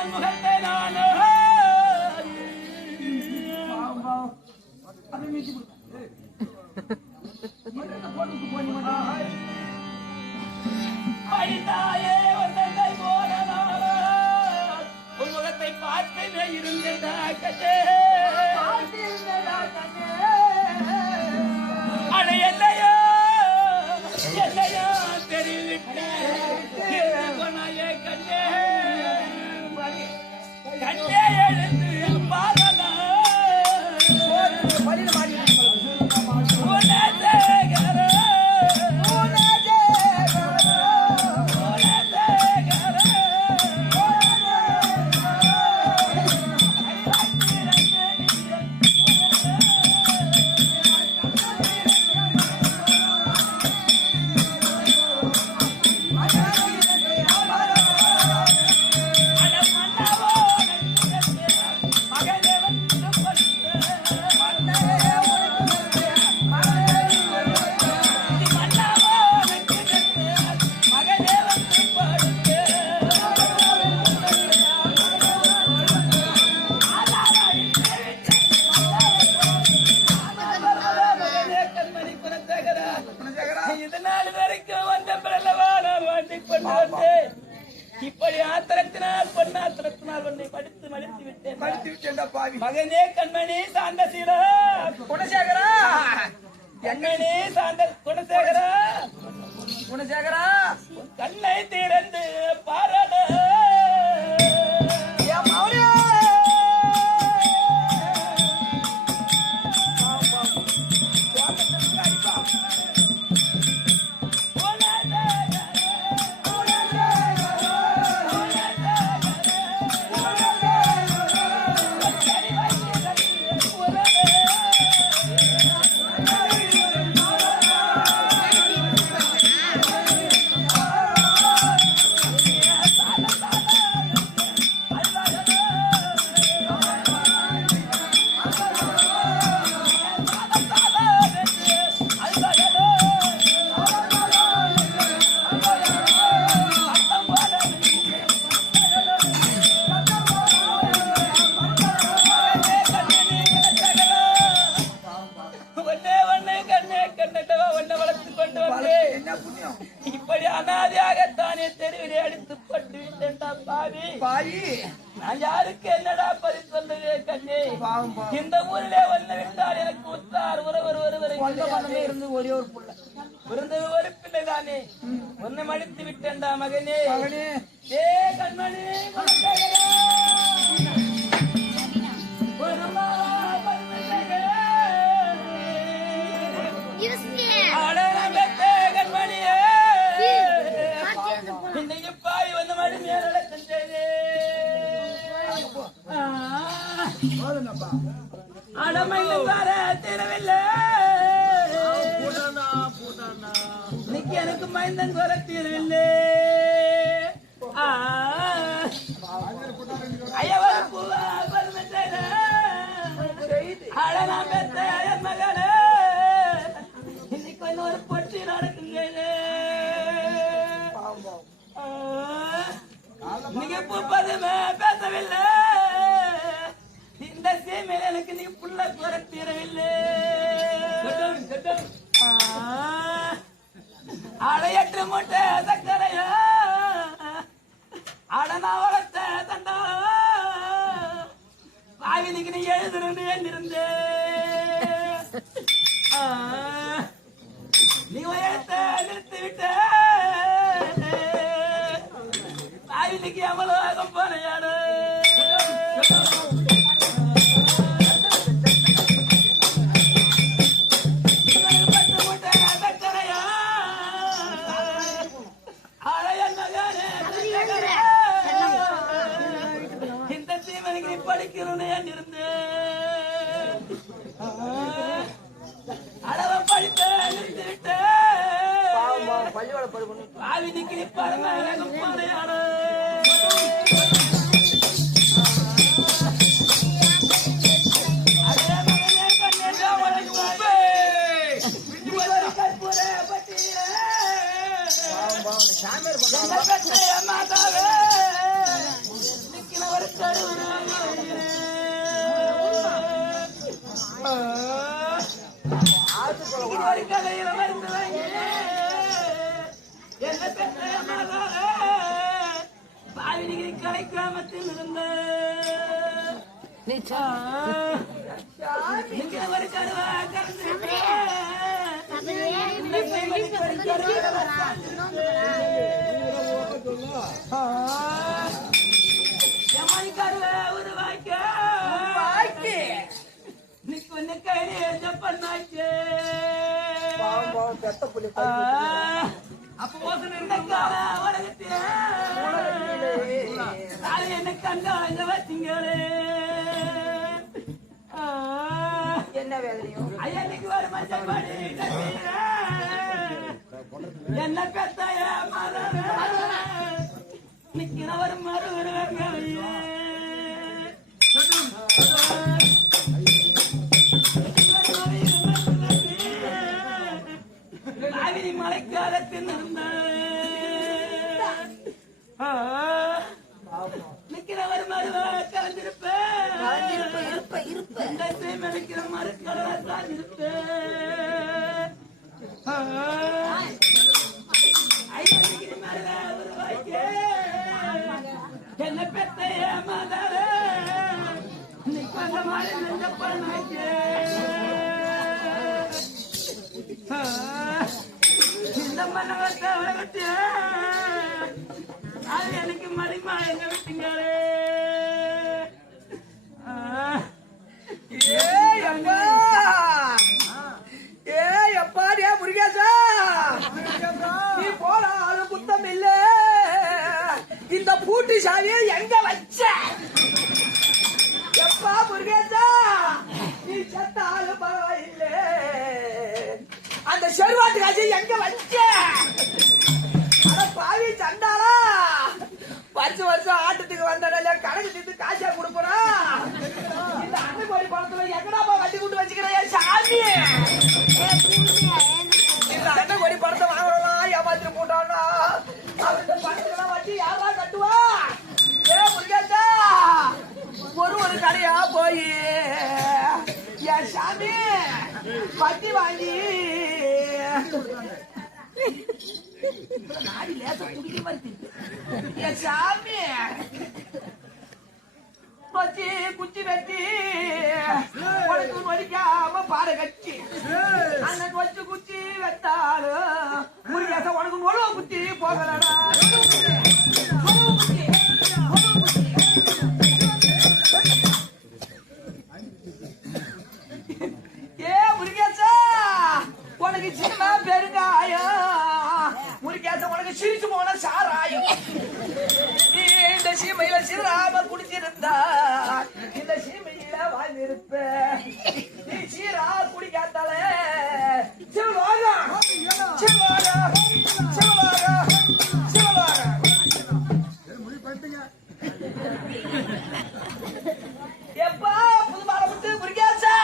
கண்ணன் முகத்தை நானோ படித்தாயே வந்ததை போல உன் முகத்தை பார்க்கவே இருந்ததா கட்டே அட என்னையோ என்னையோ தெரிவிட்டேனாயே கண்ணே கண்ணே எழுந்து பாரதா இப்படி ஆத்திரத்தினால் பொன்னாத்திரத்தினால் உன்னை படித்து மடித்து விட்டேன் மகனே கண்மணி சாந்த சீரா குணசேகரா கண்மணி சாந்த குணசேகரா குணசேகரா கண்ணை திறந்து பாராட இப்படி அனாதையாகத்தானே தெருவிலே அடித்து பட்டு விட்டேன் பாவி நான் யாருக்கு என்னடா பரி சொல்லுவே கண்ணே இந்த ஊரிலே வந்து விட்டால் எனக்கு உத்தார் ஒருவர் இருந்து ஒரே ஒரு புள்ள இருந்தது ஒரு பிள்ளை தானே ஒன்னு மடித்து விட்டேன்டா மகனே ஏ கண்மணி பாவி வந்து மடி மேல அடமையில் தர தெரவில்லை இன்னைக்கு எனக்கு மைந்தன் வர தீரவில்லை ஐயவர் பூவா அடனா பெற்ற மகனே இன்னைக்கு ஒரு பொட்டி நடக்குங்க நீங்க பூப்பதுமே பேசவில்லை இந்த சீமையில எனக்கு நீங்க புள்ள குற தீரவில்லை அடையற்ற மூட்டை சக்கரையா அடனா வளர்த்த தண்டா பாவினிக்கு நீ எழுதுறேன்னு எண்ணிருந்தே நீ எழுத்த நிறுத்தி விட்ட பாவினிக்கு அமலாக போனையாடு படிக்கிறேன் அடவ படித்த நிறுத்திவிட்ட பாவினிக்கு பரம பாடையாடு மாதாவே கிரிகிரி கலை கிராமத்தில் இருந்த ஒரு கருவா கருவா உருவாக்க நிக்கு கையில பண்ணாச்சு அப்போ என்ன கண்டாங்க வச்சிங்களே என்ன வேலையும் ஐயனுக்கு ஒரு மஞ்சள் படி என்ன பெத்தாய நிக்கிற ஒரு மறுவருவாங்க காவிரி மழைக்காலத்தில் இருந்த நிக்கிறவர் மறுவா கலந்திருப்பேன் நிக்கிற மறுக்கலவா சார்ந்திருப்பேன் என்ன பெத்தைய மதர நிப்பந்த மாதிரி நெஞ்ச பண்ணாச்சே இந்த மன்னவத்தை விட்டு அது எனக்கு மடிமா எங்க விட்டீங்களே எப்பாடியா முருகேசா நீ போற ஆளு குத்தம் இல்ல இந்த பூட்டு சாவியை எங்க வச்ச எப்பா முருகேசா நீ செத்த ஆளு பரவாயில்ல அந்த செருவாட்டு காட்சி எங்க வச்ச பாவி சண்டாரா வருஷம் ஆட்டத்துக்கு வந்தனால கணக்கு தீர்த்து காசா கொடுப்பா இந்த அண்ணன் கோழி பழத்துல எங்கடாப்பா வட்டி கூட்டு வச்சுக்கிறேன் சாமி இந்த அண்ணன் கோழி பழத்தை வாங்கலாம் ஏமாத்திட்டு போட்டான்னா அவர்கிட்ட பணத்துக்கெல்லாம் வட்டி யாரா கட்டுவா முருகேசா ஒரு கடையா போய் என் சாமி வட்டி வாங்கி நாடி லேசா குடிக்க வருது என் சாமி வச்சு குச்சி வெட்டி உனக்கு வலிக்காம பாறை கட்டி அண்ணன் வச்சு குச்சி வெட்டாலும் முருகேசா உனக்கு ஒழுவ குத்தி போகலடா முருகேசா உனக்கு சின்ன பெருங்காயம் முருகேசா உனக்கு சிரிச்சு போன சாராயம் இந்த சீமையில சிறாம குடிச்சிருந்தா இந்த சீமையில வாழ்ந்திருப்ப நீ சீரா குடிக்காத்தால சிவலோகா சிவலோகா சிவலோகா சிவலோகா எப்பா புது மாலை விட்டு முருகேசா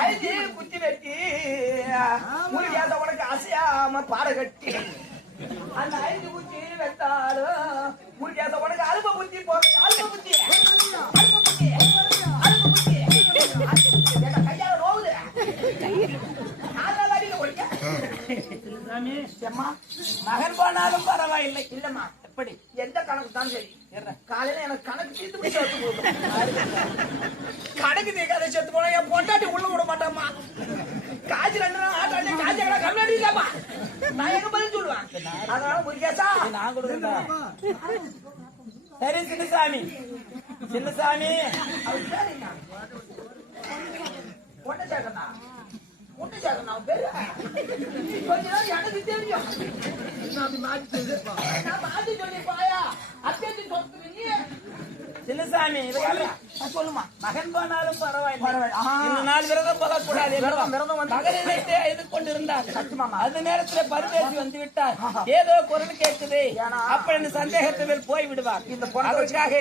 ஐந்து குத்தி வெட்டி முருகேசா உனக்கு அசையாம பாட கட்டி அந்த ஐந்து குத்தி வெட்டாலும் முருகேசா உனக்கு அலுப்ப புத்தி போக அலுப்ப புத்தி கையால ரோவுது மகன் போனாலும் பரவாயில்லை இல்லம்மா எப்படி எந்த கணக்கு தான் சரி காலையில எனக்கு கணக்கு தீர்த்து சேர்த்து போகும் கணக்கு தீர்க்காத சேர்த்து போனா என் பொண்டாட்டி உள்ள விட மாட்டாமா காய்ச்சல் ஆட்டாண்டி காய்ச்சல் கம்மியாடி இல்லம்மா நான் எங்க பதில் சொல்லுவேன் அதனால முருகேசா நான் கொடுக்குறேன் சரி சின்னசாமி சின்னசாமி ஒண்ணு சேர்க்கணா ஒண்ணு சேர்க்கணா பேரு கொஞ்ச நாள் எனக்கு தெரியும் நான் மாத்தி சொல்லி பாயா அத்தியாச்சி சொல்லுங்க சின்னசாமி சொல்லுமா மகன் போனாலும் பரவாயில்லை இந்த நாள் விரதம் போகக்கூடாது மகனை எதிர்கொண்டிருந்தார் அந்த நேரத்துல பரதேசி வந்து விட்டார் ஏதோ குரல் கேட்குது அப்படின்னு சந்தேகத்தில் போய் விடுவார் அதற்காக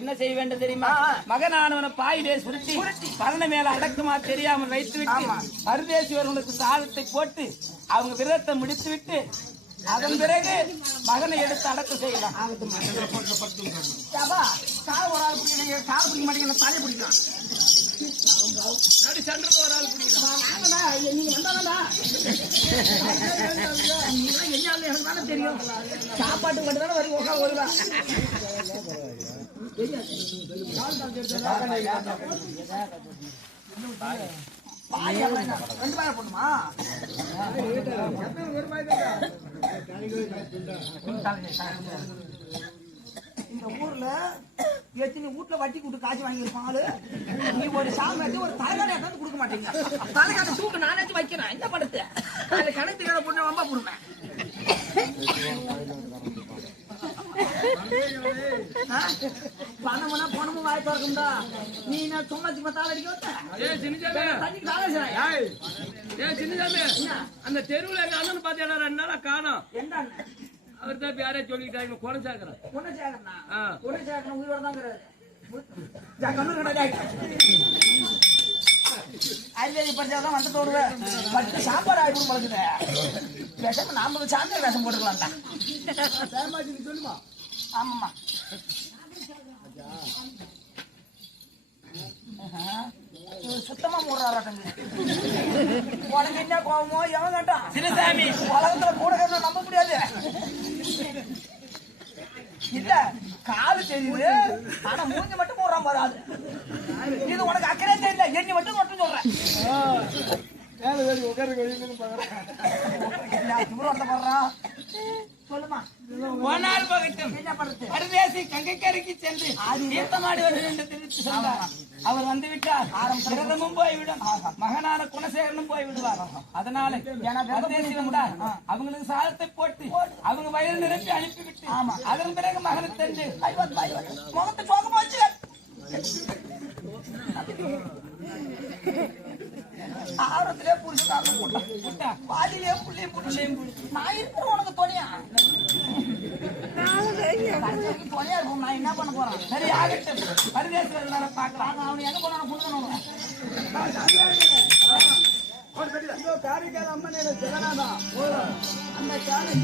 என்ன செய்ய வேண்டும் தெரியுமா மகனானவனை பாயிலே சுருட்டி கரண மேல அடக்குமா தெரியாமல் வைத்து விட்டு பரதேசிவர்களுக்கு சாதத்தை போட்டு அவங்க விரதத்தை முடித்து விட்டு அதன் பிறகு மகனை எடுத்து அடக்கம் செய்யலாம் கால் பிடிக்க மாட்டேங்க தலையை பிடிக்கலாம் நடு சென்டர்ல ஒரு ஆள் குடிக்கிறான். நீங்க வந்தாதான்டா என்ன எனக்கு தானே தெரியும். சாப்பாட்டு மட்டும் தானே வரும் உட்காந்து வருவா. ரெண்டு பாய் போட்டுமா இந்த ஊர்ல எத்தனை வீட்டுல வட்டி கூட்டு காய்ச்சி வாங்கியிருப்பாங்க. நீ ஒரு சாமி ஒரு தலைகாணி எடுத்து கொடுக்க மாட்டீங்க. தலைகாணி தூக்கு நானாச்சும் வைக்கிறேன். என்ன படுத்து அதுல கணக்கு பொண்ணு ரொம்ப போடுவேன். பணம்னா பணமும் வாய்ப்பா இருக்கும்டா. நீ என்ன சும்மா சும்மா தாள அடிக்க அந்த தெருவுல எங்க அண்ணன் பாத்தீங்கன்னா 2 நாளா காணோம். என்ன அவர் தான் யாரே சொல்லிட்டாங்க குணசாகரன். குணசாகரன் உயிரோட தான் ஐவேதி படிச்சாதான் வந்து தோடுவேன். பட்டு சாப்பாடு ஆயிடும் பழகுது. விஷம் நாம சாமியார் வேஷம் போட்டுக்கலாம்டா. சொல்லுமா? ஆமாம்மா. சுத்தமா மூடுறாங்க. உனக்கு என்ன கோவமோ எவன் கேட்டான்? சின்னசாமி உலகத்துல கூட நம்ப முடியாது. இல்ல காலு தெரியுது, ஆனா மூஞ்சி மட்டும் போடுறான் வராது. இது உனக்கு அக்கறை தெரியல. எண்ணி மட்டும் மட்டும் சொல்றேன். சொல்லுமா? போனால் பகட்டும் என்ன பண்றது? பரதேசி கங்கைக்கரைக்கு சென்று தீர்த்தமாடி வருகிறேன் என்று தெரிவித்து சொன்னார். அவர் வந்து விட்டார். விரதமும் போய்விடும், மகனான குணசேகரனும் போய் விடுவார். அதனால பரதேசி வந்தார். அவங்களுக்கு சாதத்தை போட்டு அவங்க வயிறு நிரப்பி அனுப்பிவிட்டு அதன் பிறகு மகனை சென்று முகத்தை சோக போச்சு. ஆரத்திலே புருஷன் போட்டா பாதியிலே புள்ளையும் புருஷையும் நான் இருக்கிற உனக்கு துணையா துணையா இருக்கும். நான் என்ன பண்ண போறேன்? சரி ஆகட்டும், பரதேசி பார்க்கலாம். அவன் எங்க போனா புடுங்கணும். அம்மன் ஜெகநாதா அந்த அம்மன்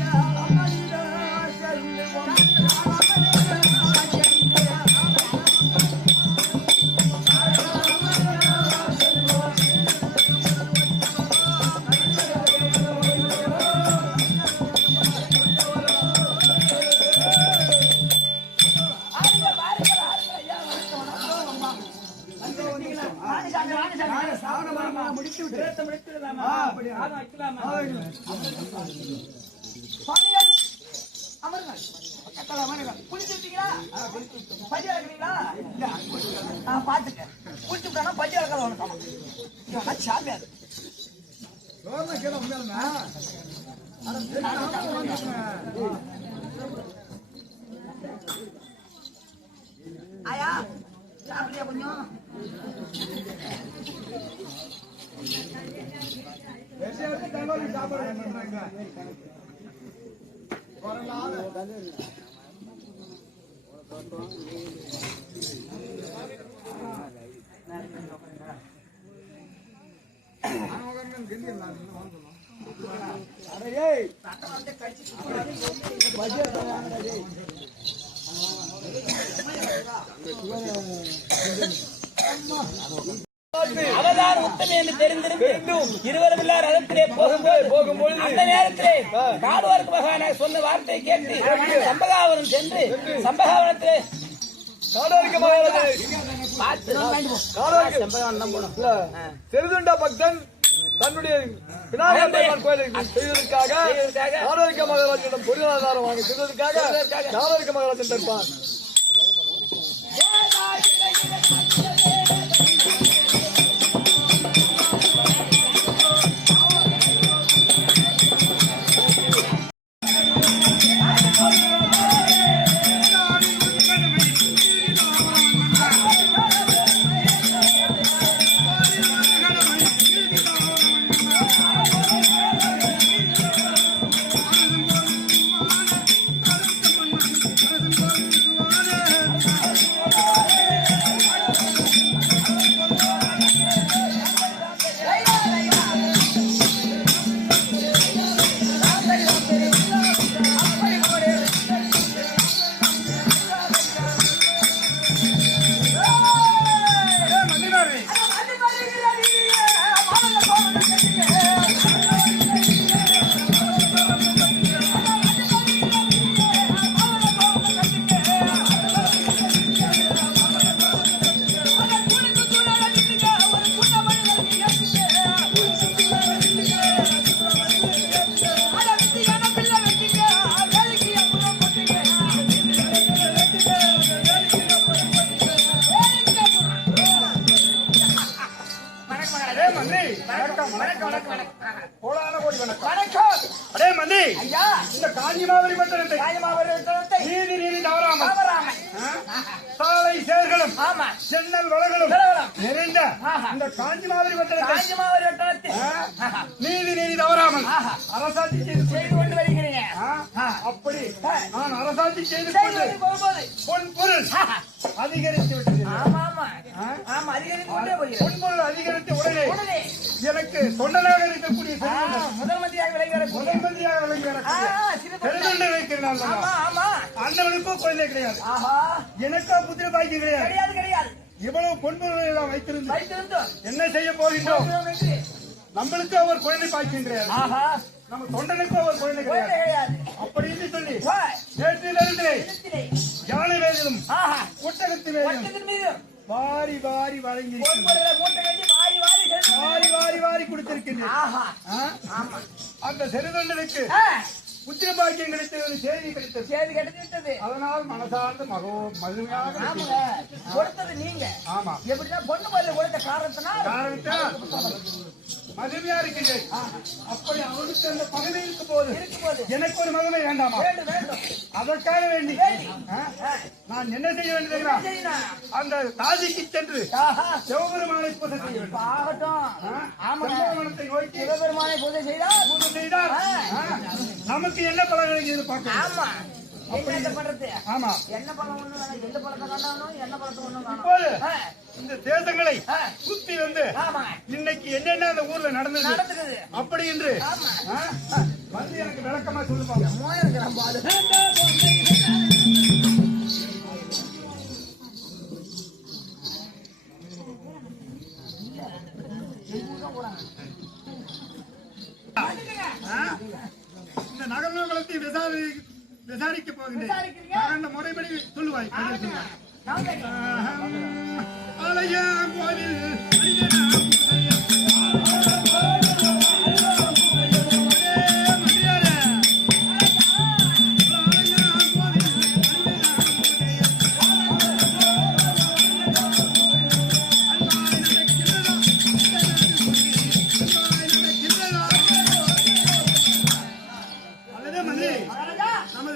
பாத்துக்க குளிச்சுட்டானா பட்டி இறக்காத சாமியாது. ஆயா சாப்பிட்டியா கொஞ்சம்? அவதான் உத்தமி என்று தெரிந்திருந்தும் இருவரும் ரதத்திலே போகும்போது அந்த நேரத்திலே காடுவார்க்கு மகான சொன்ன வார்த்தையை கேட்டு சம்பகாவனம் சென்று சம்பகாவனத்திலே செருதுண்டா பக்தன் தன்னுடைய விநாயகர் பெருமாள் கோயிலுக்கு செய்வதற்காக நாடோரிக்க மகாராஜனிடம் பொருளாதாரம் வாங்கி செய்வதற்காக நாடோரிக்க மகாராஜன் தருப்பார். காஞ்சிமாவரி பட்டணத்தை நீதி தவறாமல் சாலை சேர்களும் சென்னல் வளங்களும் நிறைந்த இந்த காஞ்சிமாவரி பட்டணத்தை நீதி தவறாமல் அரசாட்சி செய்து கொண்டு வருகிறீங்க. அப்படி நான் அரசாட்சி செய்து கொண்டு பொன் பொருள் அதிகரித்து விட்டது. பொன் பொருள் அதிகரித்து உடனே எனக்கு தொண்டனாக இருக்கக்கூடிய முதல் மந்திரியாக விளங்குகிறார். அண்ணனுக்கும் குழந்தை கிடையாது, எனக்கோ புத்திர பாக்கியம் கிடையாது. இவ்வளவு பொன் பொருள் எல்லாம் வைத்திருந்து என்ன செய்ய போகின்றோம்? நம்மளுக்கு அவர் குழந்தை பாக்கியம் கிடையாது, நம்ம தொண்டனுக்கு அவர் குழந்தை கிடையாது. அப்படின்னு சொல்லி நேற்றிலிருந்து யானை வேதிலும் ஒட்டகத்து வேதிலும் வாரி வாரி வழங்கி வாரி கொடுத்திருக்கின்றேன். அந்த சிறுதொண்டனுக்கு புத்திர பாக்கியம் கிடைத்தது, செய்தி கிடைத்தது. அதனால் மனசார்ந்து மகிழ்ச்சியாக கொடுத்தது நீங்க. ஆமா, எப்படின்னா பொண்ணு பல்ல கொடுத்த காரணத்தினால் மகிழ்ச்சியா இருக்கின்றேன். அப்படி அவனுக்கு அந்த பதவி இருக்கும் போது எனக்கு ஒரு மகனை வேண்டாமா? அதற்காக வேண்டி நான் என்ன செய்ய வேண்டும்? அந்த தாதிக்கு சென்று சிவபெருமானை பூஜை செய்ய வேண்டும். சிவபெருமானத்தை நோக்கி சிவபெருமானை பூஜை செய்தால் நமக்கு என்ன பலன் கிடைக்கிறது பார்க்கலாம். ஆமா, என்ன பழம் ஒண்ணு எந்த பழத்தை கண்டாலும் என்ன பழத்தை ஒண்ணு இந்த தேசங்களை சுத்தி வந்து இன்னைக்கு என்னென்ன அந்த ஊர்ல நடந்தது அப்படி என்று வந்து எனக்கு விளக்கமா சொல்லுவாங்க. இந்த நகர்வலத்தை விசாரிக்க போகின்றேன். முறைப்படி சொல்லுவாய். ஆலய கோவில்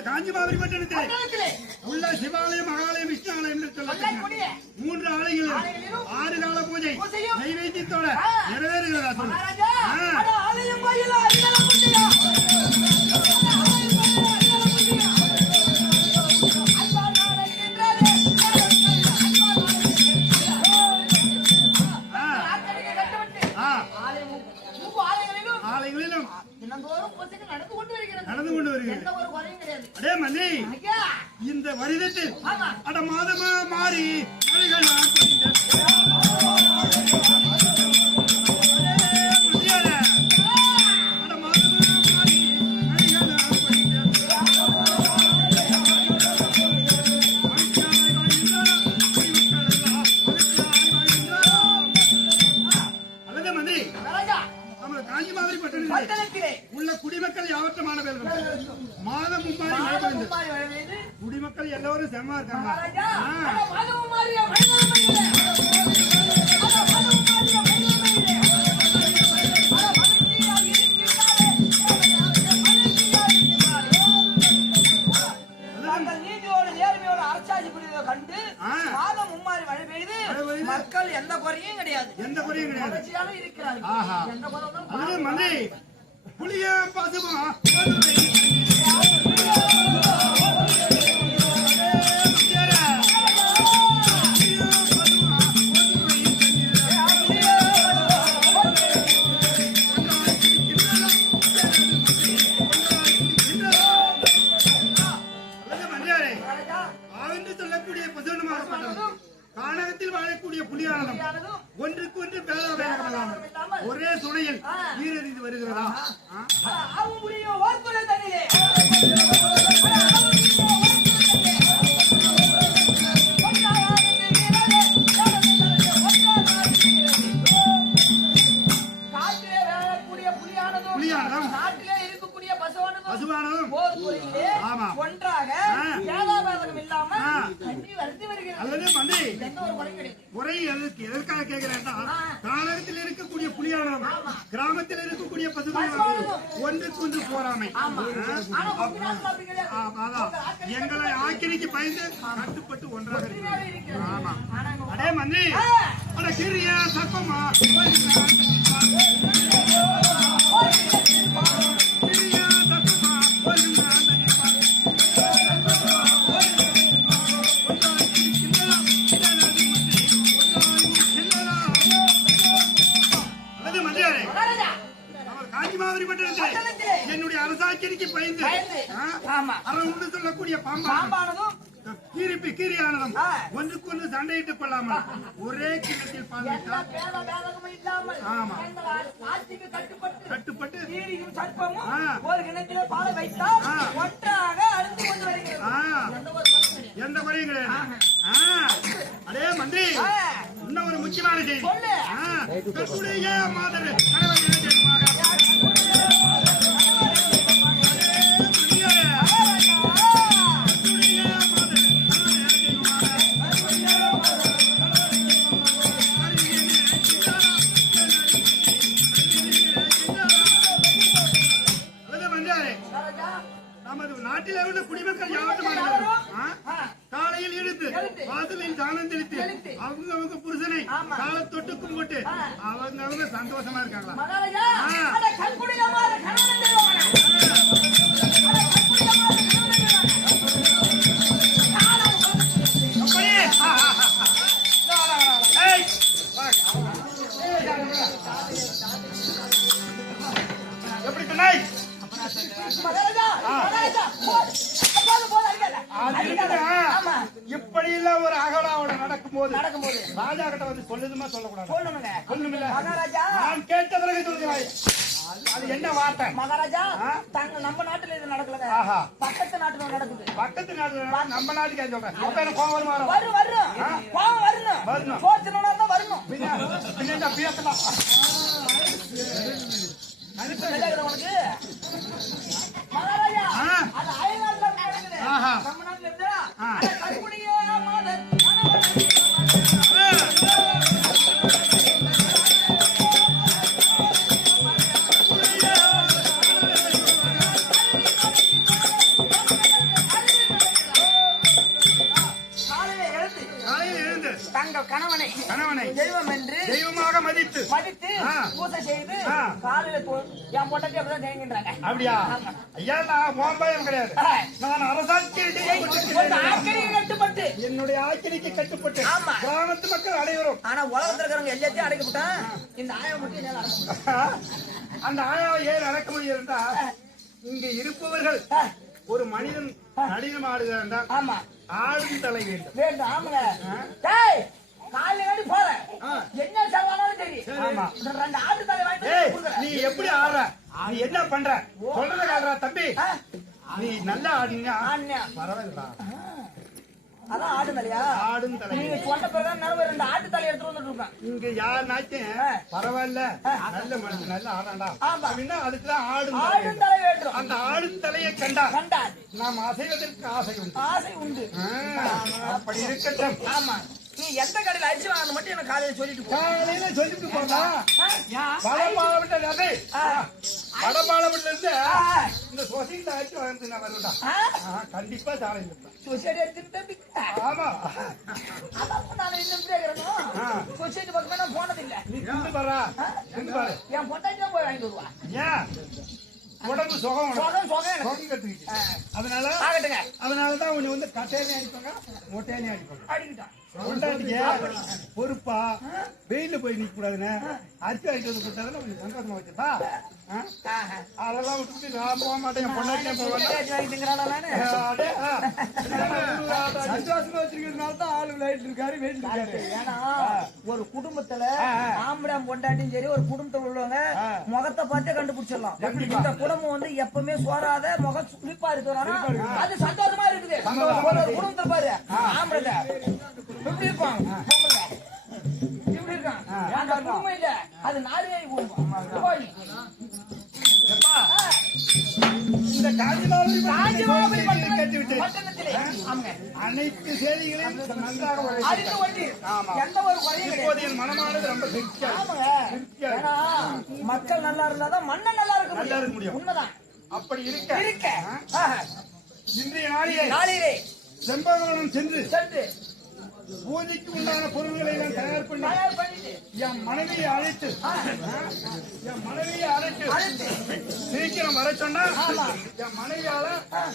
காஞ்சிமாவரி பட்டணத்திலே உள்ள சிவாலயம், மகாலயம், விஷ்ணு ஆலயம் என்று சொல்லக்கூடிய 3 ஆலயங்களிலும் 6 கால பூஜை நைவேத்தியத்தோட நிறைவேறுகிறதா சொல்லு. ஆலயங்களிலும் நடந்து கொண்டு வருகிறது. அடே மணி, இந்த வருடத்தில் அட மாதமா மாறி காஞ்சிமாவரி பட்டணத்திலே உள்ள குடிமக்கள் யாவற்றமானவர்கள் மாதம் 3 குடிமக்கள் எல்லோரும் செம்மா இருக்காங்க. கண்டு மாதம் 3 மழை பெய்து மக்கள் எந்த குறையும் கிடையாது, இருக்கிறார்கள். புளிய பசுமா சொல்லக்கூடிய கானகத்தில் வாழக்கூடிய புலியானதும் ஒன்றுக்கு ஒன்று பேராமல் ஒரே சுனையில் நீரெறிந்து வருகிறதா? நாட்டிலே இருக்கக்கூடிய பசுவானதும் ஒன்றாக இல்லாமல் வருகிறது. அல்லது வந்து எந்த ஒரு குறையும் கிடையாது. குறை எதற்காக கேட்கிறேன்னா காலத்தில் இருக்கக்கூடிய புலியானதும் கிராமத்தில் இருக்கக்கூடிய பசுமையானதும் ஒன்றுக்கு ஒன்று போராமை. ஆனா உங்க நாட்டுல அப்படி கிடையாது. அதான் எங்களை ஆக்கிரிக்கு பயந்து கட்டுப்பட்டு ஒன்றாக இருக்கிறோம். ஆமா அடே மந்தி அட கிரியா சப்பமா என்னுடைய அரசாட்சிக்கு பயந்து அறவுண்டு சொல்லக்கூடிய பாம்பானதும் கீரியானதும் ஒன்றுக்கு ஒன்று சண்டையிட்டுக் கொள்ளாமல் ஒரே கிணத்தில் பாம்பிட்டால் ஆமா கட்டுப்பட்டு ஒரு கிணத்திலே பால வைத்தால் ஒன்றாக அழுந்து கொண்டு வருகிறது. எந்த குறையும் கிடையாது. அதே மந்திரி இன்னும் ஒரு முக்கியமான செய்தி மாதர் நமது நாட்டில் உள்ள குடிமக்கள் யாவட்டும் காலையில் எடுத்து வாசலில் தானம் தெளித்து அவங்க புருஷனை கால தொட்டு கும்பிட்டு அவங்க சந்தோஷமா இருக்காங்களா? எப்படி சொன்னாய்? இப்படி இல்ல ஒரு அகடாவோட நடக்கும்போது ராஜா கிட்ட வந்து சொல்லுதுமா சொல்லக்கூடாது. நான் கேட்ட பிறகு சொல்லுகிறாய். அது என்ன வார்த்தை? மகாராஜா நம்ம நாட்டுல இது நடக்கல, பக்கத்து நாட்டுல நடக்குது. பக்கத்து நாட்டுல நம்ம நாட்டுக்கு சொல்றேன். கோவம் வரணும் வரணும் வரணும் பேசலாம். உனக்கு மகாராஜா அது அயல்நாட்டுல நடக்குது. நம்ம நாட்டுல இருந்தா கற்புடைய மாதர் தங்கள் கணவனை தெய்வம் என்று தெய்வமாக மதித்து பூசை செய்து காலையில என் பொட்டாட்டி அப்படிதான் தேங்கின்றாங்க. அப்படியா? ஐயா நான் மோபாயம் கிடையாது. நான் அரசாட்சிக்கு கட்டுப்பட்டு என்னுடைய ஆட்சிக்கு கட்டுப்பட்டு கிராமத்து மக்கள் அனைவரும். ஆனா உலகத்துல இருக்கிறவங்க எல்லாத்தையும் அடைக்கப்பட்டா இந்த ஆயம் மட்டும் என்ன அந்த ஆயாவை ஏன் அடக்க முடியும்? இங்க இருப்பவர்கள் ஒரு மனிதன் நடினம் ஆடுகிறார். ஆமா ஆடும் தலை வேண்டும் வேண்டும். ஆமாங்க காலையில போறேன் என்ன செலவானாலும் சரி. ரெண்டு ஆட்டு தலை வாங்கி நீ எப்படி ஆடுற? நீ என்ன பண்ற? சொல்றத காடுறா தம்பி. நீ நல்லா ஆடினா பரவாயில்ல. அதான் ஆடு தலையா? ஆடும் தலை. நீங்க சொன்ன பிறகு நிலவு ரெண்டு ஆட்டு தலை எடுத்து வந்துட்டு இருக்கேன். இங்க யாருனாச்சும் பரவாயில்ல நல்ல மனுஷன் நல்லா ஆடாண்டா அப்படின்னா அதுக்குதான் ஆடும் தலை வேண்டும். அந்த ஆடும் தலையை கண்டா நாம் அசைவதற்கு ஆசை உண்டு. அப்படி இருக்கட்டும். ஆமா நீ எந்த கடையில் அரிசி வாங்கணும் மட்டும் எனக்கு காலையில சொல்லிட்டு போனா வடபாலப்பட்டில இருந்து இந்த சொசைட்டில அரிசி வாங்கி நான் வருவேன்டா. கண்டிப்பா சாலை சொசைட்டி எடுத்துட்டு ஆமா நான் இன்னும் சொசைட்டி பக்கமே நான் போனதில்லை. நீ கொண்டு பாரு என் பொண்டாட்டி போய் வாங்கிட்டு வருவா. ஏன் உடம்பு சுகம் கட்டுக்கிட்டு அதனாலதான் உன்னை வந்து கட்டையிலே அடிப்பாங்க மொட்டையிலே அடிப்பாங்க. பொறுப்பா வெயில போய் நிக்க கூடாதுன்னு அரிசி ஆகிட்டு வந்து கொடுத்தாங்க கொஞ்சம் சந்தோஷமா வச்சுப்பா. அதெல்லாம் விட்டுட்டு நான் போக மாட்டேன். பொண்டாட்டியே சந்தோஷமா வச்சிருக்கிறதுனால தான் ஆளு விளையாட்டு இருக்காரு வெயிட் இருக்காரு. ஏன்னா ஒரு குடும்பத்துல ஆம்பளை பொண்டாட்டியும் சரி ஒரு குடும்பத்துல உள்ளவங்க முகத்தை பார்த்தே கண்டுபிடிச்சிடலாம். இந்த குடும்பம் வந்து எப்பவுமே சோறாத முகம் சுழிப்பா இருக்கிறாங்க. அது சந்தோஷமா இருக்குது. ஒரு குடும்பத்துல பாரு ஆம்பளை எப்படி இருப்பாங்க இப்படி இருக்காங்க. அந்த குடும்பம் இல்ல அது நாடே குடும்பம். இந்த காஞ்சிமாவதி காஞ்சிமாவதி பட்டணத்தில் கேட்டுவிட்டேன். பட்டணத்திலே ஆமாங்க அனைத்து செய்திகளையும் நன்றாக அறிந்து கொண்டீர். ஆமா. எந்த ஒரு குறையும் கிடையாது. இப்போது என் மனமானது ரொம்ப திருப்தியா இருக்கு. ஆமாங்க. ஏன்னா, மக்கள் நல்லா இருந்தாதான் மன்னன் நல்லா நல்லா இருக்க இருக்க முடியும். உண்மைதான் அப்படி இருக்க இருக்க ஆஹா. இன்றைய நாளிலே நாளிலே செம்பகவனம் சென்று சென்று பூஜைக்கு உண்டான பொருள்களை நான் தயார் பண்ணி தயார் பண்ணிட்டு என் மனைவியை அழைத்து அழைத்து சீக்கிரம் வர சொன்னா ஆமா. என் மனைவியால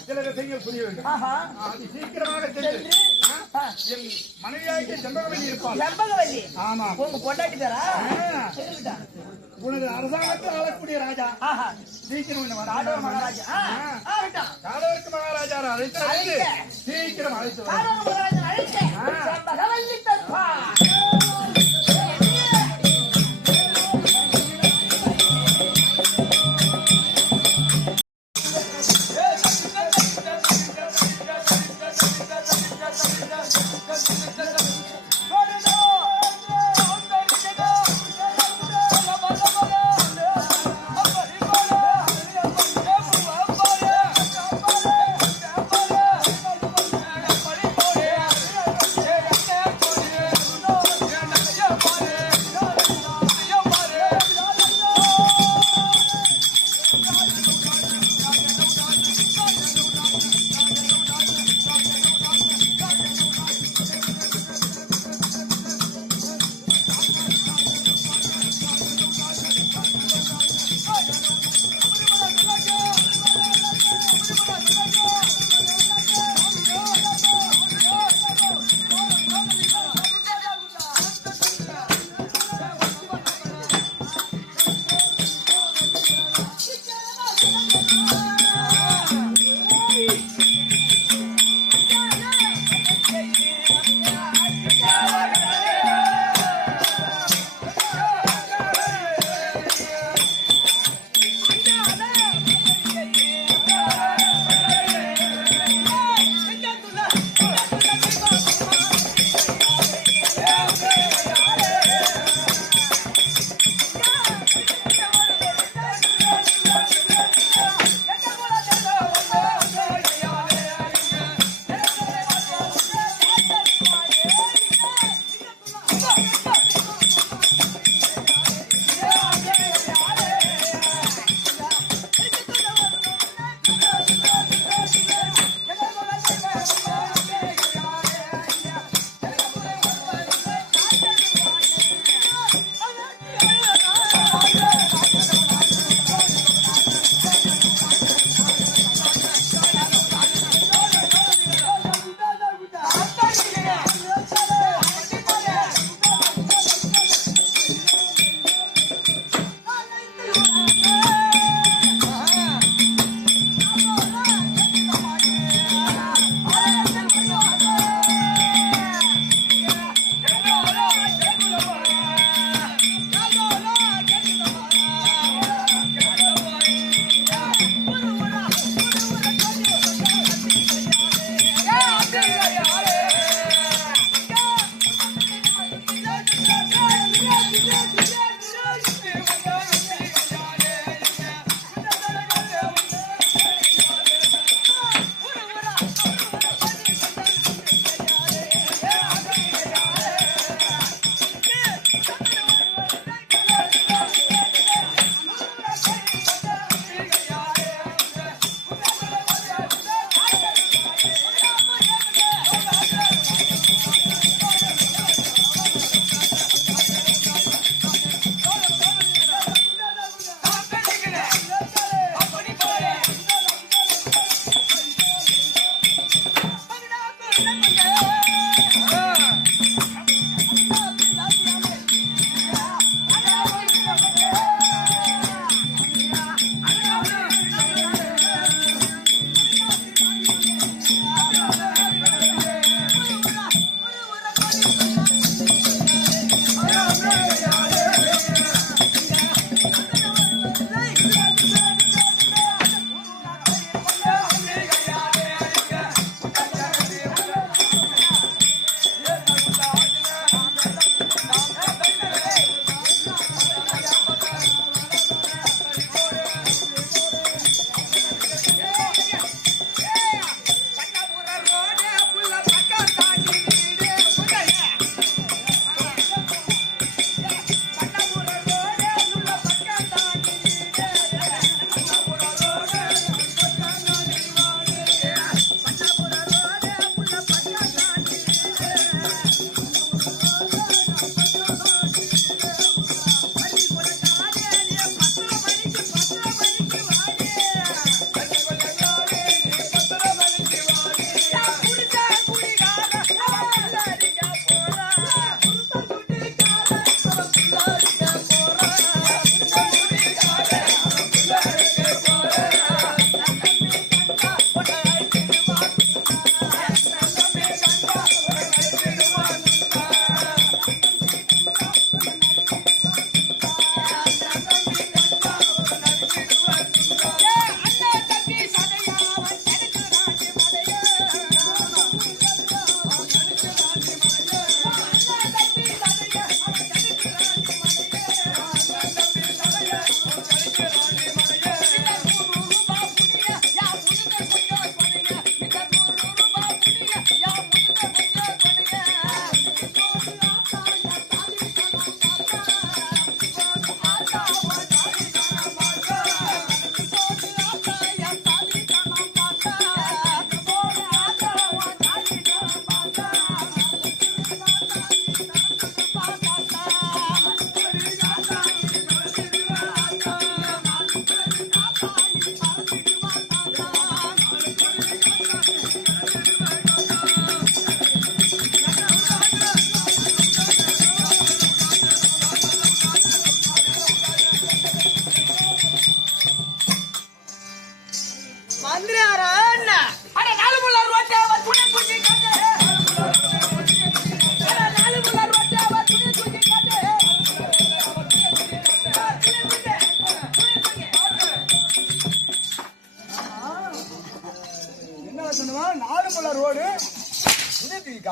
சில விஷயங்கள் புரிய வேண்டும். ஆஹா அது சீக்கிரமாக சென்று சென்று என் மனைவியாய்க்கு செம்பகவல்லி இருப்பாள். செம்பகவல்லி ஆமா. உங்க பொண்டாட்டி பேரா ஆ. சொல்லிட்டா. உனது அரசாங்கத்தில் ஆளக்கூடிய ராஜா ஆஹா சீக்கிரம் இந்த காடவர் மகாராஜா ஆ காடவருக்கு மகாராஜா அழைத்து சீக்கிரம் அழைத்து வர. காடவர் மகாராஜா அழைத்து செம்பகவல்லி தற்பா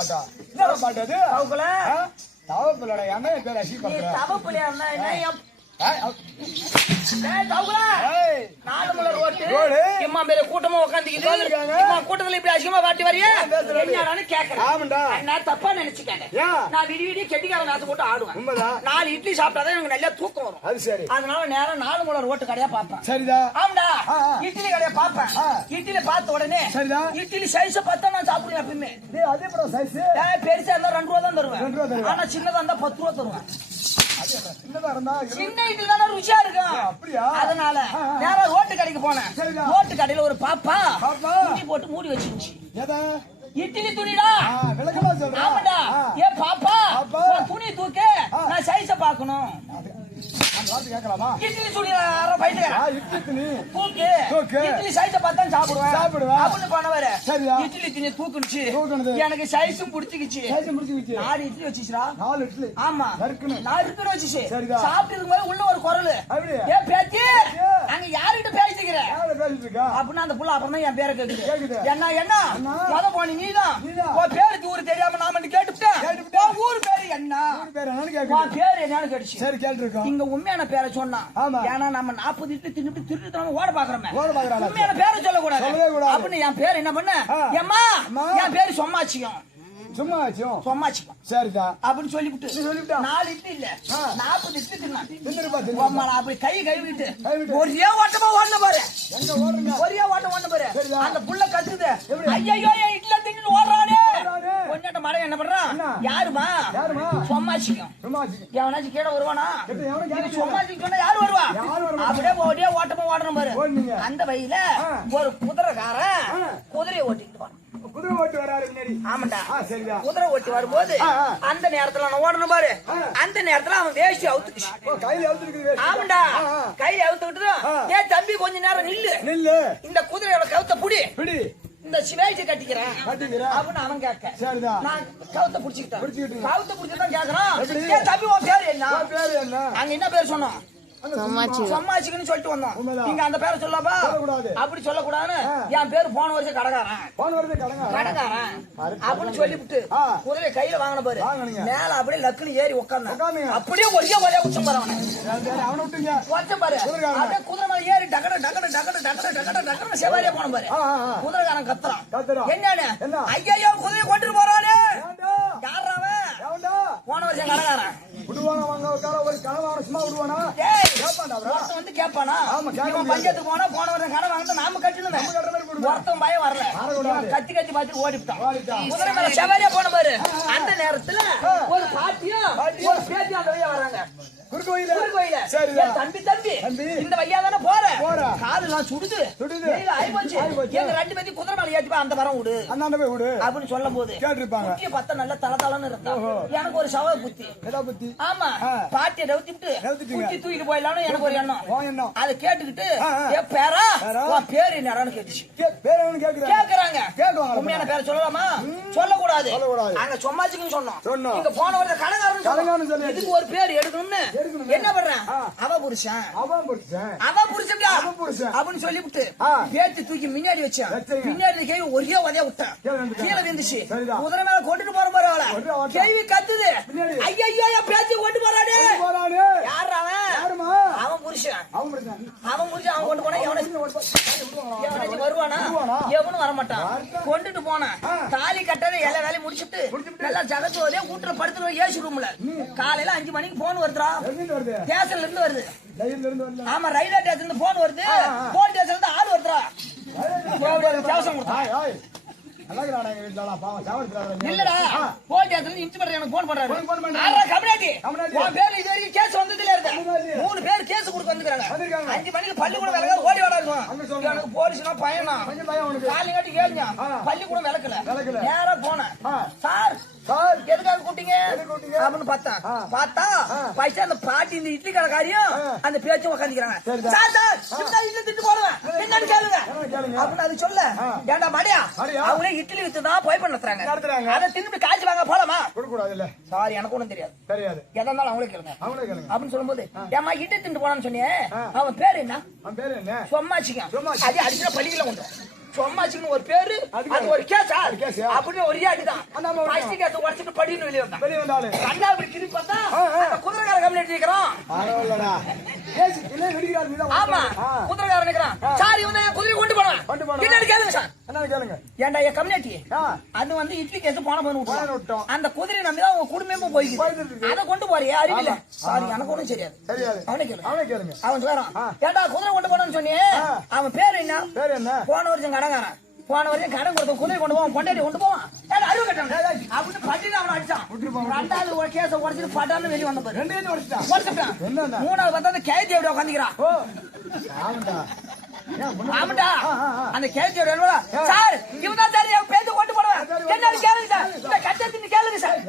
பாட்டா என்ன பாட்டு அது தவப்புல தவப்பிள்ளடா என்ன பேர் அசி நீ பண்ற தவப்புலையா இருந்தா என்ன என் ஏய், டேய் தவப்புல ஏய், நாலு மலை ரோட்டு ரோடு. இம்மா பேரு கூட்டமா உட்காந்துக்கிட்டு உட்கார்ந்திருக்காங்க. இம்மா கூட்டத்துல இப்படி அசிங்கமா காட்டி வரியா என்னடான்னு கேக்குறேன் ஆமாண்டா. நான் தப்பா நினைச்சுக்கேன் ஏன்? நான் விடி கெட்டிக்கார நாத்து போட்டு ஆடுவேன் உண்மைதான். 4 இட்லி சாப்பிட்டாதான் எனக்கு நல்லா தூக்கம் வரும் அது சரி அதனால நேரம் 4 மலை ரோட்டு கடையா பாப்பேன் சரிதா ஆமாடா ஆ, ஆ. இட்லி கடையா பாப்பேன் ஆ. இட்லில பார்த்த உடனே சரிதா. இட்லி சைஸ பார்த்தா நான் சாப்பிடுவேன் எப்பயுமே டேய் அதே படம் சைஸ் ஏய், பெருசா இருந்தா 2 ரூபா தான் தருவேன் 2 ரூபா தருவா. ஆனா சின்னதா இருந்தா 10 ரூபா தருவேன் அது சின்னதா இருந்தா சின்ன இட்லி தானே ருசியா இருக்கும் அப்படியா? அதனால ஆ, ஆ. நேரா ரோட்டு கடைக்கு போனேன் சரிடா. ரோட்டு கடையில ஒரு பாப்பா பாப்பா. துணி போட்டு மூடி வச்சிருந்துச்சு ஏதா இட்லி துணிடா விளக்கமா சொல்றா ஆமாடா ஏ பாப்பா பாப்பா. உன் துணி தூக்கு நான் சைஸ பாக்கணும் அந்த வார்த்தை கேட்கலாமா இட்லி துணி பைட்டு இட்லி துணி தூக்கு தூக்கு. இட்லி சைஸ பார்த்தா சாப்பிடுவேன் சாப்பிடுவேன். அப்படின்னு பண்ணவரு சரியா. இட்லி துணி தூக்குனுச்சு தூக்குனது. எனக்கு சைஸும் பிடிச்சிக்கிச்சு சைஸ் முடிச்சுக்கிச்சு 4 இட்லி வச்சுச்சுடா 4 இட்லி ஆமா நறுக்குன்னு. நான் இருக்குன்னு வச்சுச்சு சரிடா. சாப்பிட்டு போது உள்ள ஒரு குரல் அப்படியா? ஏ பேத்தி அங்க யாருகிட்ட பேசிக்கிற யாரை பேசிட்டு இருக்கா அப்படின்னா அந்த புள்ள அப்புறம் தான் என் பேரை கேக்குது. கேக்குது என்ன என்ன அண்ணா. முத போனி நீதான் நீதான். உன் பேருக்கு ஊரு தெரியாம நாம கேட்டுவிட்டேன் கேட்டுவிட்டேன். உன் ஊர் பேரு என்ன ஊர் பேர் என்னன்னு உன் கேக்குது பேரு என்னன்னு கேட்டுச்சு சரி கேட்டிருக்கோம் இங்க உண்மையான பேரை சொன்னான் ஆமா. ஏன்னா நம்ம 40 இட்லி தின்னுட்டு திருட்டு ஓட பாக்குறோமே ஓட பாக்குறாளா? உண்மையான பேரை சொல்லக்கூடாது சொல்லவே கூடாது. அப்படின்னு என் பேர் என்ன பண்ண ஆ. ஏம்மா அம்மா. என் பேரு சொம்மாச்சியம் சும்மா ஆச்சும் சொம்மாச்சியம் சரிதா அப்படின்னு சொல்லிவிட்டு நீ சொல்லிவிட்டா? 4 இட்லி இல்ல ஆ. 40 இட்லி தின்னான் தின்னுருப்பா உம்மால அப்படி கை கழுவிட்டு கழுவிட்டு. ஒரே ஓட்டமா ஓடன பாரு எங்க ஓடுறீங்க ஒரே ஓட்டம் ஓடன பாரு சரிடா. அந்த புள்ள கத்துது எப்படி? ஐயோ என் இட்லி தின்னு ஓடுறானே ஓடுறானே. கொஞ்சட்ட மழை என்ன பண்றான் என்ன? யாருமா யாருமா சொம்மாச்சியம் சும்மா ஆச்சு எவனாச்சும் கீழே வருவானா எப்படி எவனும் இது கேட்கல சொம்மாச்சியம் சொன்னா யாரு வருவா யாரு வருவா? அப்படியே ஒரே ஓட்டமா ஓடணும் பாரு ஓடுனீங்க. அந்த வழியில ஆ. ஒரு குதிரைக்காரன் ஆ. குதிரையை ஓட்டிட்டு வரான் குதிரை ஓட்டு வராரு முன்னாடி ஆமாண்டா சரிதா குதிரை ஓட்டி வரும்போது ஆ, ஆ. அந்த நேரத்துல நான் ஓடணும் பாரு ஆ. அந்த நேரத்துல அவன் வேஷ்டி அவுத்துக்கிச்சு ஓ கையில அவுத்துருக்கு ஆமாண்டா கை அவுத்து விட்டுரு ஆ. ஏன் தம்பி கொஞ்ச நேரம் நில்லு நில்லு இந்த குதிரையோட கவுத்த புடி பிடி இந்த சிவேஜி கட்டிக்கிறேன் கட்டிக்கிறா அப்படின்னு அவன் கேட்க சரிதா நான் கவுத்த புடிச்சுக்கிட்டேன் புடிச்சுக்கிட்டீங்க. கவுத்த புடிச்சுதான் கேக்குறான் எப்படி? ஏன் தம்பி உன் பேரு என்ன உன் பேரு என்ன அங்க என்ன பேர் சொன்னோம் அங்க சொம்மாச்சிக்குன்னு சொல்லிட்டு வந்தோம் உண்மைதான். நீங்க அந்த பேரை சொல்லப்பா சொல்லக்கூடாது. அப்படி சொல்லக்கூடாதுன்னு ஆ. என் பேரு போன வருஷம் கடகாரன் போன் வருது கடங்க கடகாரன் பாரு. அப்படின்னு சொல்லிவிட்டு ஆ. குதிரை கையில வாங்கின பாரு வாங்குனீங்க. மேல அப்படியே லக்குன்னு ஏறி உட்கார்ந்து உட்கார்ந்தீங்க. அப்படியே ஒரே உச்சம் பாரு அவனை அவனை விட்டுங்க உச்சம் பாரு குதிரைக்காரன். அப்படியே குதிரை மேல ஏறி டக்கட செவாரியா போன பாரு ஆ, ஆ, ஆ. குதிரைக்காரன் கத்துறான் கத்துறான். என்னன்னு என்ன? ஐயோ குதிரையை கொண்டு போறானே ஏன்டா? யாரா அவன் எவன்டா? போன வருஷம் கடகாரன் விடுவானா வாங்க உட்கார ஒரு கனவான சும்மா விடுவானா ஏய் கேட்பான்டா அவரா? ஒருத்தன் வந்து கேட்பானா ஆமா, கேட்க இவன் முடியாது. பஞ்சாயத்துக்கு போனா போன வருஷம் கடன் வாங்கிட்டு நாம கட்டணுமே கட்டுற மாதிரி போடுவான். ஒருத்தன் பயம் வரல வரக்கூடாது. இவன் கத்தி பார்த்துட்டு ஓடிட்டான் ஓடிட்டான். குதிரை மேல செவாரியா போன பாரு அந்த நேரத்துல ஒரு பாட்டியும் ஒரு பேத்தியும் அந்த வழியா வராங்க குறுக்கு வழியில குறுக்கு வழியில. சரிடா ஏன் தம்பி தம்பி தம்பி. இந்த வழியா தானே போற போறேன். காலெல்லாம் சுடுது சுடுது. வெயில் ஆயிப்போச்சு ஆயிப்போச்சு. எங்க 2 பேத்தையும் குதிரை மேல ஏத்திப்பா அந்த வரம் விடு அண்ணாண்ட போய் விடு அப்படின்னு சொல்லும் போது கேட்டிருப்பாங்க குட்டியை பார்த்தா நல்ல தளதளன்னு இருந்தா ஓஹோ. எனக்கு ஒரு சவ புத்தி எதா பத்தி ஆமா ஆ. பாட்டியை நவுத்திட்டு நவுத்திட்டீங்க. குட்டி தூக்கிட்டு போயிடலாம்னு எனக்கு ஒரு எண்ணம் வா என்ன அதை கேட்டுக்கிட்டு ஆ, ஆ. ஏ பேரா பேரா? உன் பேரு என்னடான்னு கேட்டுச்சு பேர் அவனு கேக்குறான் கேக்குறாங்க கேக்குவாங்க. உண்மையான பேரை சொல்லலாமா சொல்லக்கூடாது சொல்லக்கூடாது. அங்க சொம்மாச்சுக்குன்னு சொன்னோம் சொன்னோம். இங்க போன வருஷம் கடங்காரன்னு கடங்காரன் சொல்லியாச்சு. இதுக்கு ஒரு பேர் எடுக்கணும்னு எடுக்கணுமே. என்ன பண்றேன் ஆ. அவ புருஷன் அவன் புடிச்சேன் அவ புருஷன்டா அவன் புருஷன். அப்படின்னு சொல்லிவிட்டு ஆ. பேத்தி தூக்கி முன்னாடி வச்சேன் வச்சீங்க. பின்னாடி கை ஒரே உதையா விட்டேன் கீழே விழுந்துட்டா. கீழே விழுந்துச்சு சரிதான். குதிரை மேல கொண்டுட்டு போற மாதிரி அவளை கொண்டு வா. கேள்வி கத்துது பின்னாடி. ஐயோ என் பேத்தி கொண்டு போறானே போறானே யார் அவன் யாருமா அவன் புருஷன் அவன் புடிச்சான் அவன் புருஷன் அவன் கொண்டு போனா எவனாச்சும் வருவானா வருவானா? எவனும் வரமாட்டான் கொண்டுட்டு போனான் ஆ. தாலி கட்டதை எல்லா வேலையும் முடிச்சுட்டு நல்லா ஜகத்தோதே வீட்டுல படுத்துட்டு ஏசி ரூம்ல காலையில 5 மணிக்கு போன் வருதுடா எங்கிட்டு வருது ஸ்டேஷன்ல இருந்து வருது லைன்ல இருந்து வரல ஆமா ரயில்வே ஸ்டேஷன்ல இருந்து போன் வருது ஆ, ஆ. போன் ஸ்டேஷன்ல இருந்து ஆள் வருதுடா தேவசம் கொடுத்தா ஆய் ஆய் நல்லா இருக்கிறாடா எங்க வீட்டுல பாவம் சாவடிச்சாடா இல்லடா போன் ஸ்டேஷன்ல இன்ஸ்பெக்டர் எனக்கு போன் பண்றாரு போன் பண்றாரு. ஆறா கம்யூனிட்டி கம்யூனிட்டி. உன் பேர்ல இது வரைக்கும் கேஸ் வந்ததுல இருக்க வந்ததில்ல. 3 பேர் கேஸ் கொடுக்க வந்துக்கறாங்க வந்திருக்காங்க. 5 மணிக்கு பள்ளிக்கூடம் விலக ஓடி வாடாங்க அங்க சொல்லுங்க. எனக்கு போலீஸ்னா பயனா கொஞ்சம் பயம் உனக்கு காலிங்காட்டி கேளுங்க ஆ. பள்ளிக்கூடம் விளக்கல விளக்கல. நேரா போனேன் ஆ. சார் சார் எதுக்காக கூட்டிங்க எதுக்கு கூட்டிங்க? அப்படின்னு பார்த்தேன் ஆ. பார்த்தா ஆ. பைசா அந்த பாட்டி இந்த இட்லி கடைக்காரியும் ஆ. அந்த பேச்சும் உட்காந்துக்கிறாங்க சரிதான். சார் சார் இந்த இட்லி திட்டு போடுவேன் பின்னாடி கேளுங்க கேளுங்க. அப்படின்னு அது சொல்ல ஆ. ஏண்டா மடியா மடியா? அவங்களே இட்லி வித்து தான் போய் நடத்துறாங்க நடத்துறாங்க. அதை தின்னு காய்ச்சி வாங்க போலாமா கொடுக்க கூடாது இல்ல சார் எனக்கு ஒண்ணும் தெரியாது தெரியாது எதா இருந்தாலும் அவங்களே கேளுங்க அவனே கேளுங்க அப்படின்னு சொல்லும்போது ஏமா இட்லி தின்னு போனான்னு சொன்னியே ஆ. அவன் பேரு என்ன அவன் பேரு என்ன சொம்மாச்சிங்க சொம்மாச்சி. அதே அடிச்சுல பள்ளியில உண்டு சொம்மாச்சுன்னு ஒரு பேரு அது ஒரு கேஸா அப்படின்னு ஒரே அடிதான் ஃபர்ஸ்ட் கேஸ் உடைச்சிட்டு படின்னு வெளியே வந்தான் கண்டா இப்படி திருப்பி பார்த்தா அந்த குதிரைக்கார கம்யூனிட்டி இருக்கிறான் ஆமா குதிரைக்காரன் நிக்கிறான் சார் இவன் தான் குதிரை கொண்டு போனான் பின்னாடி கேளுங்க சார் ஏன்டா என் கம்யூனிட்டி அது வந்து இட்லி கேஸ் போன போய் விட்டோம் அந்த குதிரை நம்பிதான் அவங்க குடும்பமும் போயிருக்கு அதை கொண்டு போறியா அறிவில்ல சாரி எனக்கு ஒண்ணும் தெரியாது அவனை கேளுங்க அவன் சொல்றான் ஏன்டா குதிரை கொண்டு போனான்னு சொன்னியே அவன் பேரு என்ன போன வருஷம் கடங்காரன் போன வரைக்கும் கடன் கொடுத்த குதிரை கொண்டு போவான் பொண்டாட்டி கொண்டு போவான் அறிவு கட்டான் அப்படின்னு பட்டிட்டு அவனை அடிச்சான் ரெண்டாவது ஒரு கேஸ உடச்சிட்டு பட்டான்னு வெளியே வந்த பாரு உடச்சிட்டான் மூணாவது பார்த்தா அந்த கேஜி எப்படி உட்காந்துக்கிறான் ஆமாண்டா அந்த கேஜி சார் இவன் சார் என் பேச்சு கொண்டு போடுவேன் என்ன கேளுங்க சார் இந்த கட்டத்தின் கேளுங்க சார்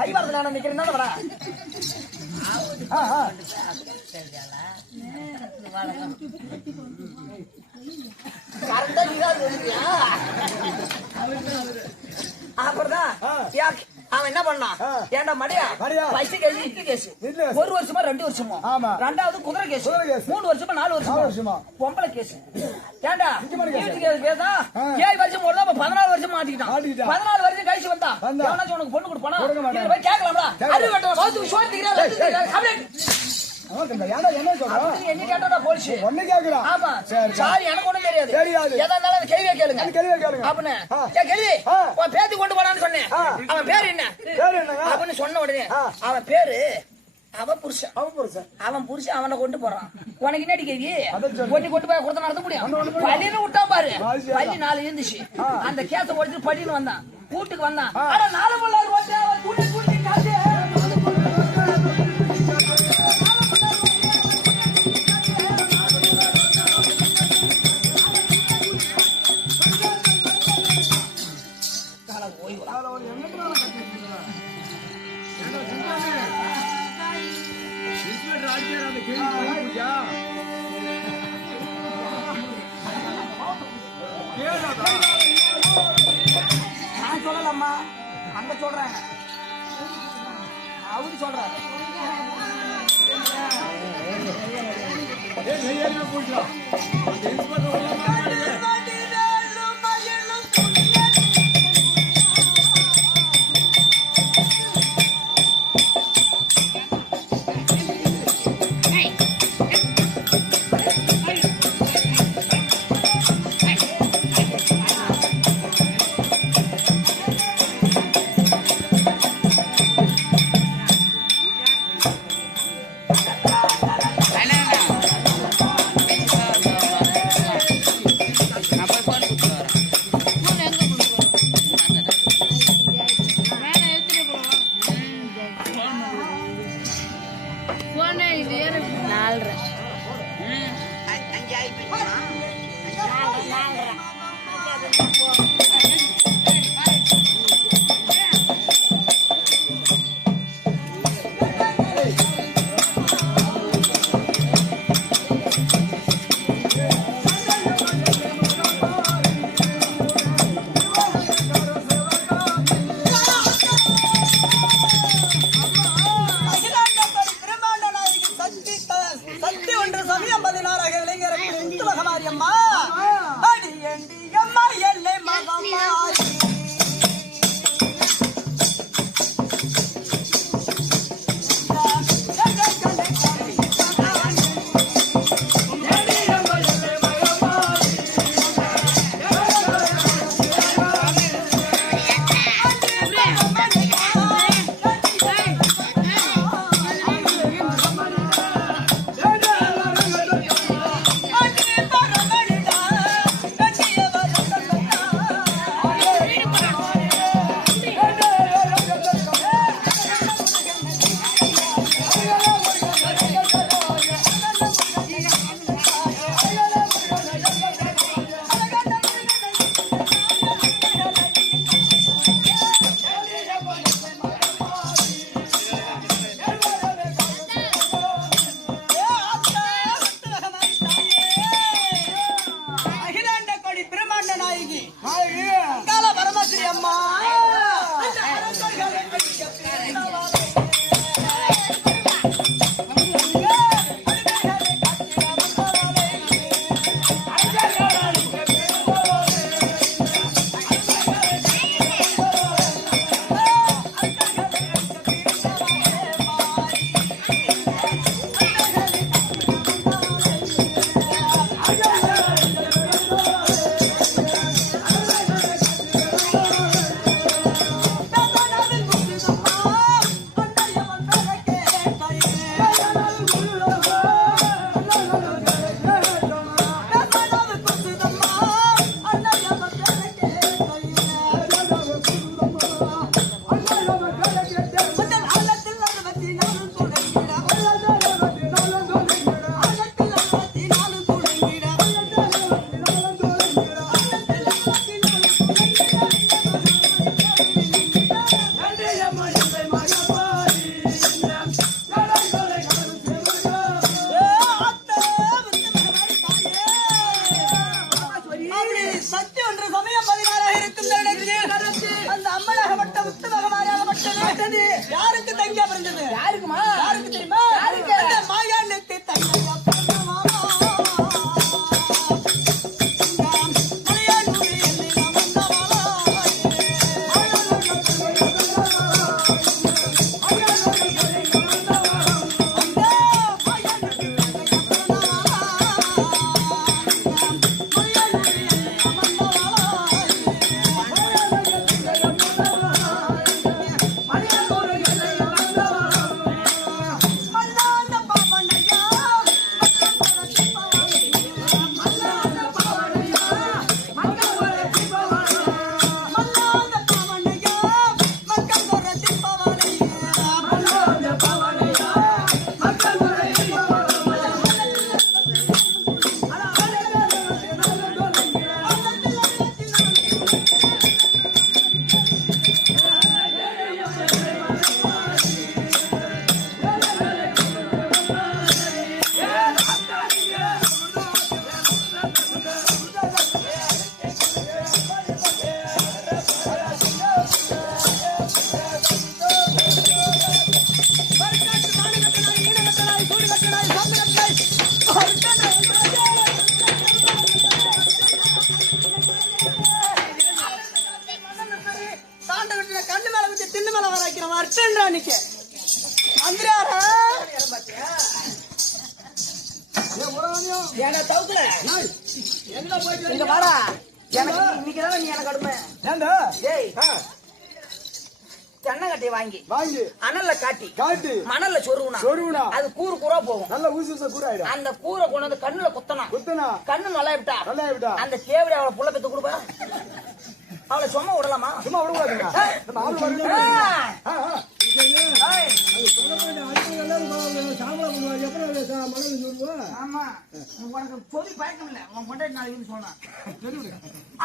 கை வரது நான் நிக்கிறேன் என்ன வரா அவன் என்ன பண்ணான் ஏன்டா மடியா பைசு கேஸ் இட்லி கேஸ் ஒரு வருஷமா 2 வருஷமா ரெண்டாவது குதிரை கேஸ் 3 வருஷமா 4 வருஷமா பொம்பளை கேஸ் ஏன்டா கேஸா 7 வருஷம் போடுறா 14 வருஷம் மாட்டிக்கிட்டான் 14 வருஷம் கழிச்சு வந்தா எவனாச்சும் உனக்கு பொண்ணு கொடுப்பானா போய் கேட்கலாம்டா அறிவு கட்டணும் வகுத்துக்கு சோறு என்ன கேட்டா போலீஸ் ஒண்ணு கேக்குறான் ஆமா சாரி எனக்கு ஒண்ணும் தெரியாது எதா இருந்தாலும் கேள்வியா கேளுங்க அப்படின்னு கேள்வி உன் பேத்தி கொண்டு போனான்னு சொன்னேன் அவன் பேரு என்ன அப்படின்னு சொன்ன உடனே அவன் பேரு அவன் புருஷன் அவனை கொண்டு போறான் உனக்கு என்னடி கேள்வி கொண்டு போய் கொடுத்த நடத்த முடியும் பள்ளின்னு விட்டா பாரு பள்ளி 4 இருந்துச்சு அந்த கேச ஓடிச்சு பள்ளின்னு வந்தான் வீட்டுக்கு வந்தான் ஆனா 4 மணி நான் சொல்லலாமா அங்க சொல்றாங்க அவரு சொல்றாரு யாருக்கு தங்கையா பிறந்தது? யாருக்குமா? யாருக்கு தெரியுமா? யாருக்கு? அந்த மாயாண்ணுக்கு தங்கையா பிறந்தவா. தென்னங்கட்டையை வாங்கி அனல்ல காட்டி மணல்ல சொருவுனா அது கூறு கூறா போகும். நல்ல ஊசி கூற ஆயிடும். அந்த கூரை கொண்டு வந்து கண்ணுல குத்தனா கண்ணு நல்லா விட்டா அந்த கேவடி அவளை புள்ள பெத்து கொடுப்பா. அவளை சும்மா விடலாமா? சும்மா விடக்கூடாதுங்க.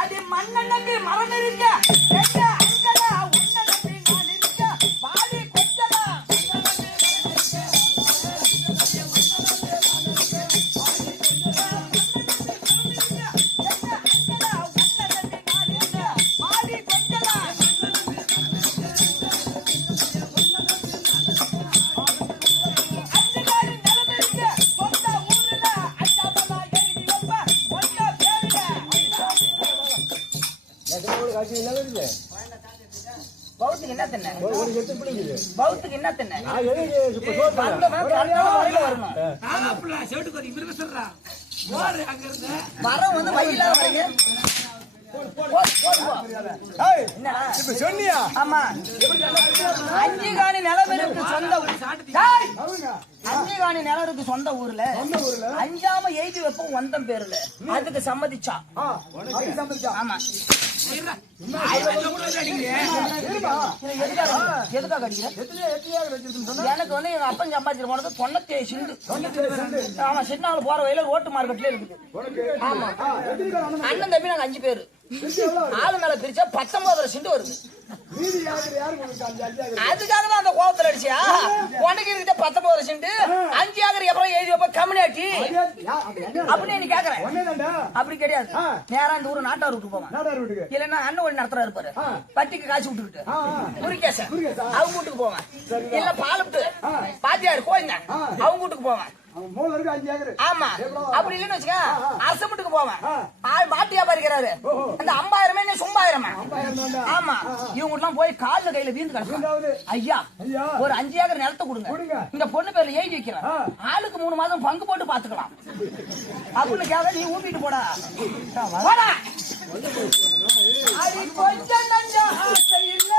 அது மண்ணெண்ணக்கு மரம் இருக்க பௌத்துக்கு என்ன தின்ன? பௌத்துக்கு என்ன தின்ன? மரம் வந்து வயிலாத வரைக்கும் சொன்னியா? ஆமா. அஞ்சுகாணி நிலவருக்கு சொந்த ஊர்ல அஞ்சாம எழுதி வைப்போம் வந்தம் பேருல அதுக்கு சம்மதிச்சா. ஆமா. எதுக்காக அடிக்கிற? எனக்கு வந்து எங்க அப்பன் சம்பாதிச்சு போனது 97 சிண்டு. ஆமா, சின்னால போற வயல ரோட்டு மார்க்கெட்ல இருக்குது. ஆமா. அண்ணன் தம்பி நாங்க 5 பேரு. ஆளு மேல பிரிச்சா 19 சிண்டு வருது. அதுக்காக தான் அந்த கோபத்துல அடிச்சியா? உனக்கு இருக்க 19 சிண்டு 5 ஆகறதுக்கு அப்புறம் எழுதி வைப்ப கம்யூனிட்டி அப்படின்னு நீ கேக்குறேன். அப்படி கிடையாது. நேரா இந்த ஊரு நாட்டார் விட்டு போவான். இல்லன்னா அண்ணன் ஒண்ணு நடத்துறாரு பாரு, பட்டிக்கு காய்ச்சி விட்டுக்கிட்டு முருகேச அவங்க வீட்டுக்கு போவேன். இல்ல பால் விட்டு பாத்தியாரு கோயிங்க அவங்க வீட்டுக்கு போவேன். ஆமா. அப்படி இல்லன்னு வச்சுக்க அரசமட்டுக்கு போவேன். மாட்டு வியாபாரிக்கிறாரு அந்த 50,000 சும்பாயிரமா. ஆமா. இவங்க எல்லாம் போய் கால்ல கையில வீந்து கிடக்கு. ஐயா ஒரு 5 ஏக்கர் நிலத்தை கொடுங்க, இந்த பொண்ணு பேர்ல எழுதி வைக்கிறேன், ஆளுக்கு 3 மாதம் பங்கு போட்டு பாத்துக்கலாம் அப்படின்னு கேட்க நீ ஊட்டிட்டு போடா. அது கொஞ்சம் நஞ்சா இல்ல